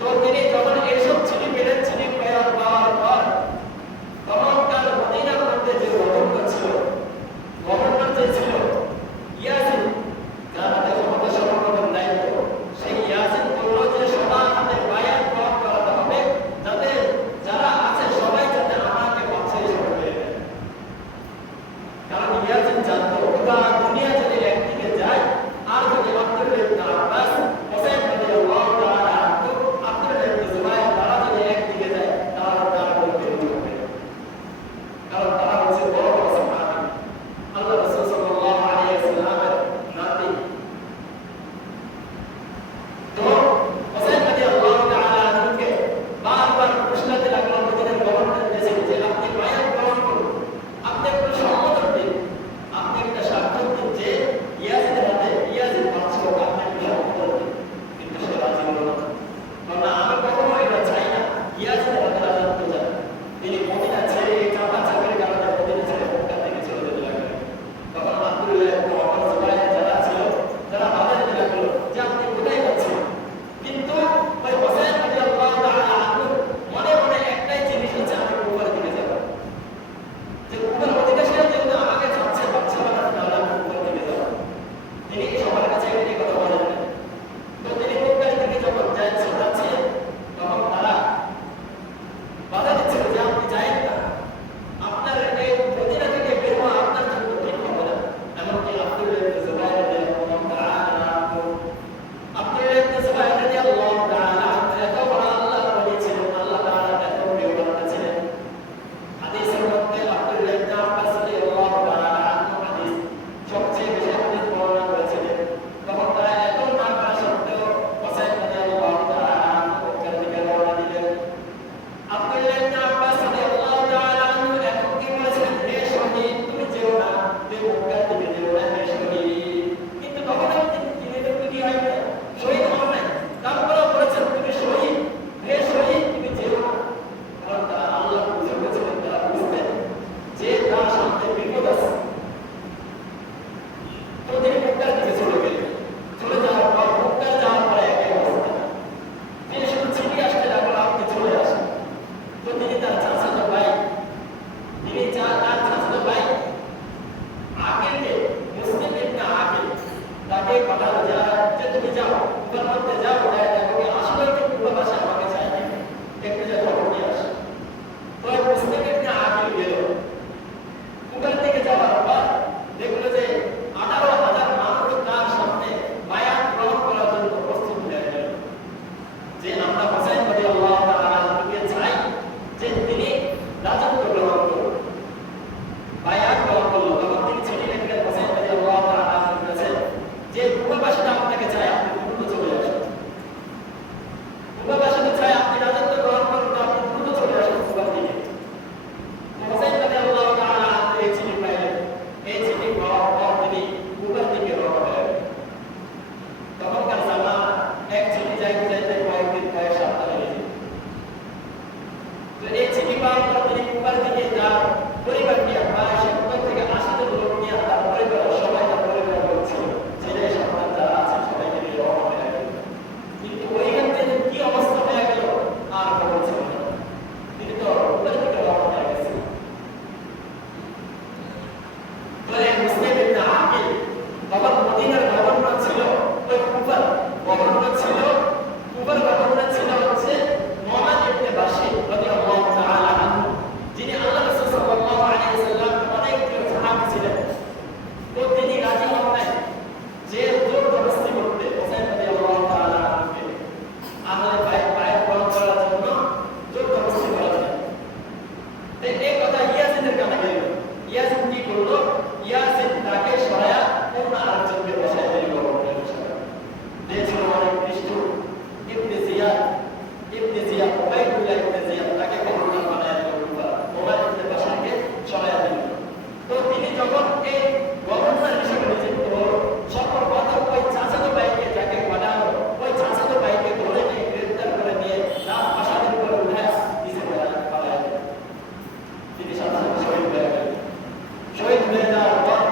তো তিনি যখন এসব ইবনে জিয়াদ, উবাইদুল্লাহ ইবনে জিয়াদ তাকে গভর্নর বানায় দিল কুফা, ওমর ইবনে বাশিরকে সরাইয়া দিল। তো তিনি যখন এই গভর্নর হিসেবে নিযুক্ত হলো, সর্বপ্রথম ওই চাচাতো ভাইকে যাকে বানানো, ওই চাচাতো ভাইকে ধরে নিয়ে গ্রেফতার করে নিয়ে রাত প্রাসাদের উপরে উঠে দিছে পালায় দিল। তিনি সাথে সাথে শহীদ হয়ে গেলেন। শহীদ হয়ে যাওয়ার পর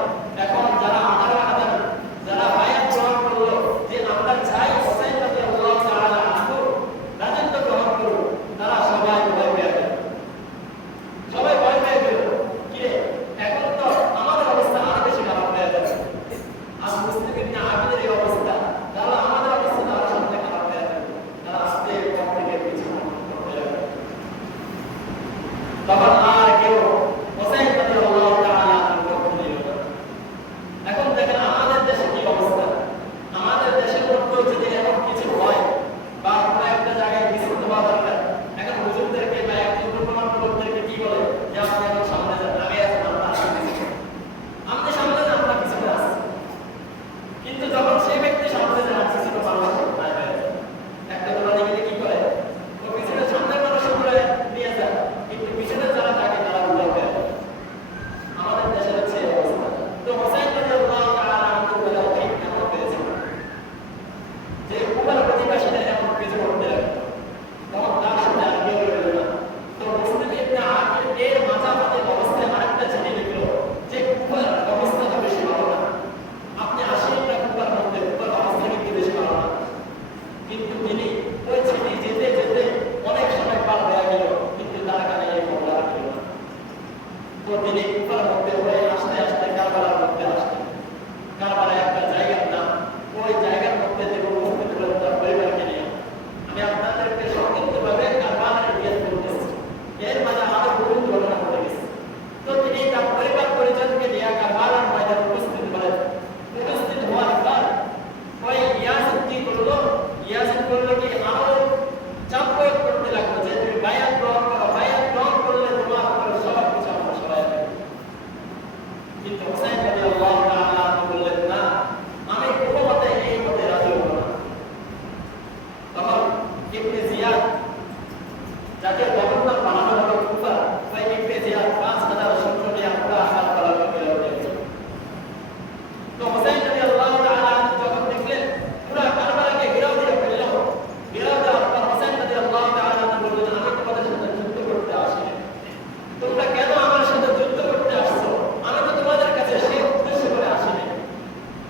এখন যারা 18,000 যারা বায়াত গ্রহণ করলো যে আমরা চাই হুসাইন রাদিয়াল্লাহু তাআলা আনহু রাজত্ব গ্রহণ করুন, তারা সবাই ভয় পেয়ে গেল। সবাই ভয় পেয়ে গেল, কি রে এখন তো আমাদের অবস্থা আরো বেশি খারাপ হয়ে যাবে। আর মুসলিম ইবনে আবিদের এই অবস্থা, তাহলে আমাদের অবস্থা আরো সামনে খারাপ হয়ে যাবে। তারা আস্তে পথ থেকে পিছনে হয়ে যাবে। তখন আর কেউ হুসাইন রাদিয়াল্লাহু তাআলা আনহু পক্ষ নিল না। এখন দেখেন আমাদের দেশে কি অবস্থা। আমাদের দেশের মধ্যেও যদি এমন কিছু হয় বা কোনো একটা জায়গায় বিশুদ্ধ হওয়া দরকার, এখন হুজুরদেরকে বা একজন প্রমাণ লোকদেরকে কি বলে যে আপনি এখন সামনে যান, আগে আসেন, আমরা আসছি, আপনি সামনে যান, আমরা পিছনে আসছি। কিন্তু যখন সেই ব্যক্তি সামনে যান, কিছু তো মানুষ নাই হয়ে যায়। একটা দোকানে গেলে কি করে, ও পিছনে সামনের মানুষ করে নিয়ে যায়, কিন্তু পিছনে যারা থাকে তারা উল্টো হয়ে যায়। আমাদের দেশের হচ্ছে এই অবস্থা। তো হুসাইন রাদিয়াল্লাহু তাআলা আনহু বলে ঠিক এমন হয়েছে যে কুফার অধিবাসীরা এমন কিছু করতে লাগলো, তখন তার সাথে আর কেউ রইল না। তো মুসলিম ইবনে আকিল এর মাঝামাঝি অবস্থায় আরেকটা চিঠি লিখলো যে কুফার অবস্থা তো বেশি ভালো না, আপনি আসেন না কুফার মধ্যে, কুফার অবস্থা কিন্তু বেশি ভালো না। কিন্তু তিনি ওই চিঠি যেতে যেতে অনেক সময় পার হয়ে গেল, কিন্তু তার কানে এই খবর আর ছিল না। তো তিনি কুফার মধ্যে হয়ে আসতে আসতে কারবালার মধ্যে আসলেন। কারবালা একটা জায়গার নাম, ওই জায়গার মধ্যে তিনি উপস্থিত হলেন তার পরিবারকে নিয়ে। আমি আপনাদেরকে সংক্ষিপ্তভাবে কারবালার ইতিহাস বলতেছি, এর মাঝে আরো বহু ঘটনা ঘটে গেছে। তো তিনি তার পরিবার পরিজনকে নিয়ে কারবালার ময়দানে উপস্থিত হলেন। উপস্থিত হওয়ার পর ওই ইয়াজিদ কি করলো, ইয়াজিদ করলো কি আরো চাপ প্রয়োগ করতে লাগলো যে তুমি বায়াত গ্রহণ করো, বায়াত গ্রহণ করলে তোমার উপরে সব কিছু আমরা সবাই। কিন্তু হুসাইন রাদিয়াল্লাহু তাআলা বললেন না, আমি কোনো মতে এই পথে রাজি হব না। তখন ইবনে জিয়াদ যাকে গভর্নর বানানো হলো কুফা, ওই ইবনে জিয়াদ 5,000 সৈন্য নিয়ে পুরো কারবালাকে ঘিরে ফেলেছে। তো হুসাইন রাদিয়াল্লাহু তাআলা যখন দেখলেন পুরো কারবালাকে ঘিরে ফেলল, ঘিরে দেওয়ার পর হুসাইন রাদিয়াল্লাহু তাআলা বললেন, আমি তোমাদের সাথে যুদ্ধ করতে আসিনি, তোমরা কেন আমার সাথে যুদ্ধ করতে আসছো? আমি তো তোমাদের কাছে সেই উদ্দেশ্য করে আসিনি,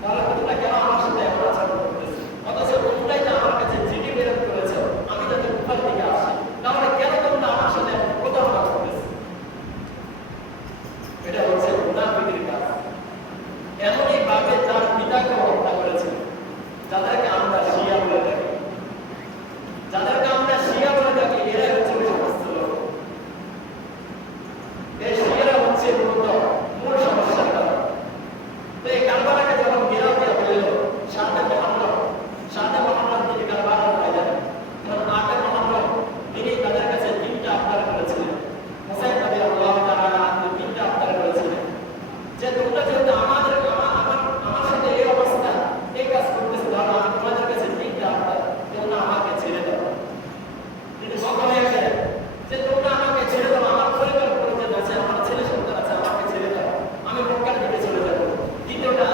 তাহলে তোমরা কেন আমার সাথে এমন আচরণ করতেছো? অথচ তোমরাই তো আমার কাছে চিঠি প্রেরণ করেছো আমি যাতে কুফার দিকে আসি, তাহলে কেন তোমরা আমার সাথে প্রতারণা করতেছো? এটা হচ্ছে মুনাফিকের কাজ। এমনই ভাবে তার পিতাকে হত্যা করেছে, যাদেরকে আমরা শিয়া বলে থাকি, যাদেরকে আমরা শিয়া বলে থাকি, এরাই হচ্ছে ওই সমস্ত লোক। এই শিয়ারা হচ্ছে মূল সমস্যার কারণ। তো এই কারবালাকে যখন ঘেরাও দেওয়া হইল, 7 মুহররম তিনি কারবালার ময়দানে, তখন 8 মুহররম তিনি তাদের কাছে 3টা আবদার করেছিলেন। হুসাইন রাদিয়াল্লাহু তাআলা আনহু 3টা আবদার করেছিলেন যে তোমরা যেহেতু আমার সাথে এই অবস্থা, এই কাজ করতেছো, তাহলে আমি তোমাদের কাছে 3টা আবদার, তোমরা আমাকে ছেড়ে দাও। তিনি বকা হয়ে গেলেন যে তোমরা আমাকে ছেড়ে দাও, আমার পরিবার পরিজন আছে, আমার ছেলে সন্তান আছে, আমাকে ছেড়ে দাও, আমি মক্কার দিকে চলে যাব। দ্বিতীয়টা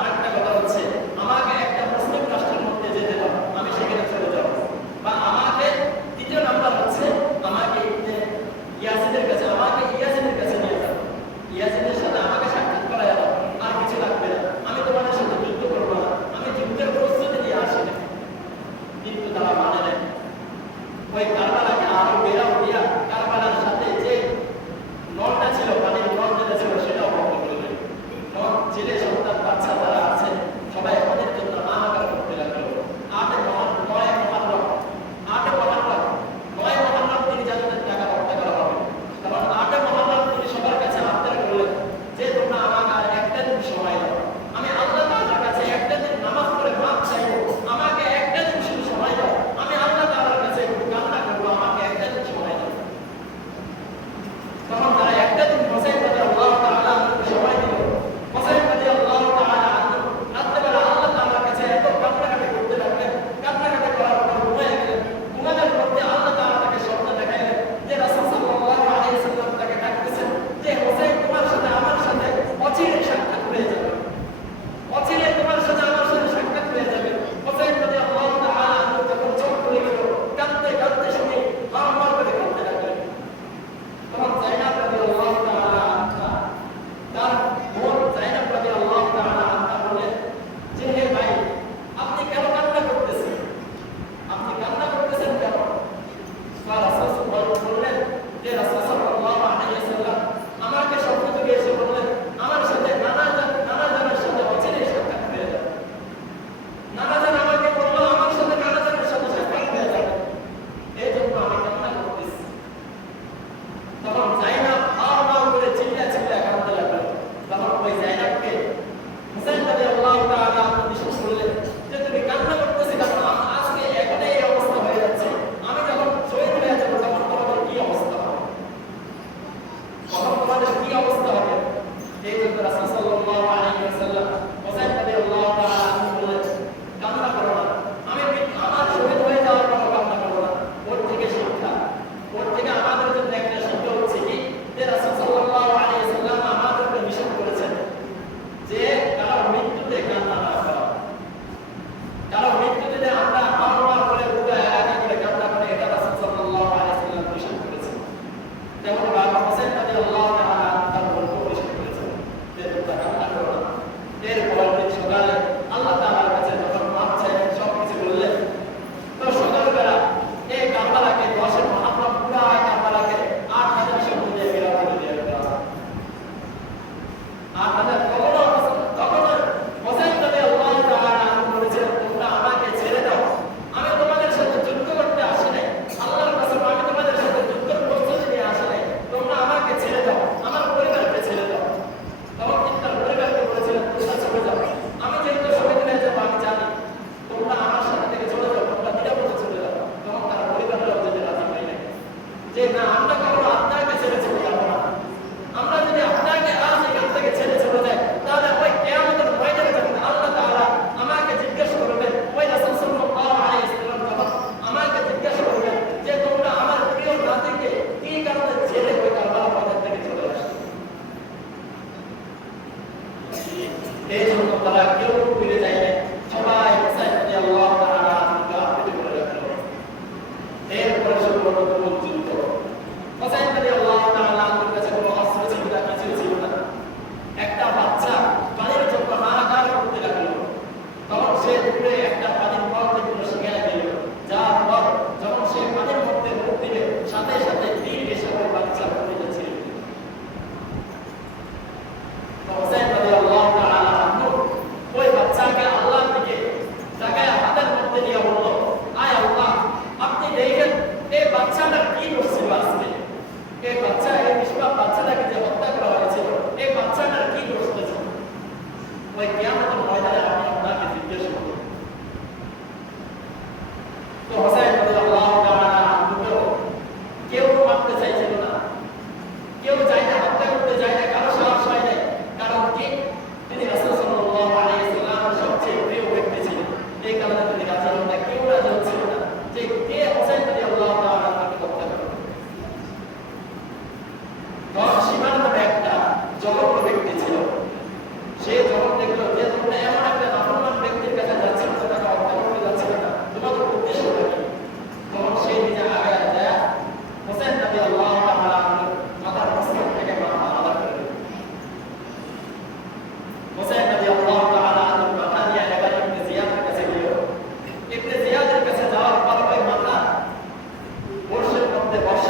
আরেকটা কথা হচ্ছে, আমাকে একটা মুসলিম রাষ্ট্রের মধ্যে যেতে দাও, আমি সেখানে চলে যাব। বা আমাকে তৃতীয় নাম্বার হচ্ছে আমাকে ইয়াজিদের কাছে নিয়ে যাও, ইয়াজিদের সাথে আমাকে সাক্ষাৎ করায় দাও, আর কিছু লাগবে না, আমি তোমাদের সাথে যুদ্ধ করবো না, আমি যুদ্ধের প্রস্তুতি নিয়ে আসি না। কিন্তু তারা মানে নেই। ওই কারবালাকে আরো বেরাও দিয়া কারবালার সাথে যে নলটা ছিল, পানির নল যেটা ছিল, সেটাও বন্ধ করে দিল। ছেলে সন্তান বাচ্চা যারা আছে সবাই আমাদের জন্য হাহাকার করতে লাগলো। 9 মুহররম তিনি জান্নাতের টাকা হত্যা করা হবে। কারণ 8 মুহররম তিনি সবার কাছে আবদার করলেন যে তোমরা আমাকে আর একটা দিন সময় দাও, আমি আল্লাহ তাআলার কাছে একটা দিন নামাজ পড়ে মাফ চাইবো, আমাকে একটা দিন শুধু সময় দাও, আমি আল্লাহ তাআলার কাছে একটু কান্না করবো, আমাকে একটা দিন সময় দাও। যে না আমরা কখনো আপনাকে ছেড়ে চলে যাবো না। আমরা যদি আপনাকে আজ এখান থেকে ছেড়ে চলে যাই তাহলে ওই কিয়ামতের ময়দানে যখন আল্লাহ তাআলা আমাকে জিজ্ঞাসা করবেন, ওই রাসূল সাল্লাল্লাহু আলাইহি ওয়াসাল্লাম যখন আমাকে জিজ্ঞাসা করবেন যে তোমরা আমার প্রিয় নাতিকে কি কারণে ছেড়ে ওই কারবালার ময়দান থেকে চলে আসলে, এই জন্য তারা কেউ ফিরে যায়নি, সবাই হুসাইন রাদিয়াল্লাহু তাআলা আনহুকে আঁকড়ে ধরে রাখলো। এরপরে শুরু হলো তুমুল যুদ্ধ। হুসাইন রাদিয়াল্লাহু তাআলা আনহুর কাছে কোনো অস্ত্র ছিল না, কিছু ছিল না। একটা বাচ্চা পানির জন্য হাহাকার করতে লাগলো। তখন সে দূরে একটা পানির কলকে কোনো শিখায় দিল, যার পর যখন সে পানির মধ্যে মুখ দিলে সাথে সাথে তীর এসে ওই বাচ্চা পড়ে যাচ্ছে। হুসাইন রাদিয়াল্লাহু তাআলা আনহু ওই বাচ্চাকে আল্লাহর দিকে তাকায় হাতের মধ্যে নিয়ে বলল, আয় আল্লাহ, আপনি দেখেন এই বাচ্চাটার কি করছিল আজকে, এই বাচ্চা এই নিষ্পাপ বাচ্চাটাকে যে হত্যা করা হয়েছিল এই বাচ্চাটার কি করতেছে, ওই কিয়ামতের ময়দানে আমি আপনাকে জিজ্ঞেস করব। তো হুসাইন রাদিয়াল্লাহু তাআলা আনহু কেউ মারতে চাইছিল না, কেউ চায় না, হত্যা করতে চায় না, কারো সাহস হয় না। কারণ কি তিনি রাসূল সাল্লাল্লাহু আলাইহি ওয়াসাল্লামের সবচেয়ে প্রিয় ব্যক্তি ছিলেন, এই কারণে তিনি রাজি হন না, কেউ রাজি হচ্ছিল না যে কে হুসাইন রাদিয়াল্লাহু তাআলা আনহুকে হত্যা করবে। তখন সীমান নামে একটা জঘন্য ব্যক্তি ছিল, সে যখন দেখলো যে তোমরা এমন একটা নাফরমান ব্যক্তির কাছে যাচ্ছ, তাকে হত্যা করতে যাচ্ছ না, তোমাদের উদ্দেশ্য কি? তখন সে নিজে আগায় যায় হুসাইন রাদিয়াল্লাহু তাআলা আনহুর মাথার মস্তক থেকে মাথা আলাদা করে দিল। হুসাইন রাদিয়াল্লাহু তাআলা আনহুর মাথা নিয়ে এবার ইবনে জিয়াদের কাছে গেল। ইবনে জিয়াদের কাছে যাওয়ার পর ওই মাথা বর্ষের মধ্যে বর্ষা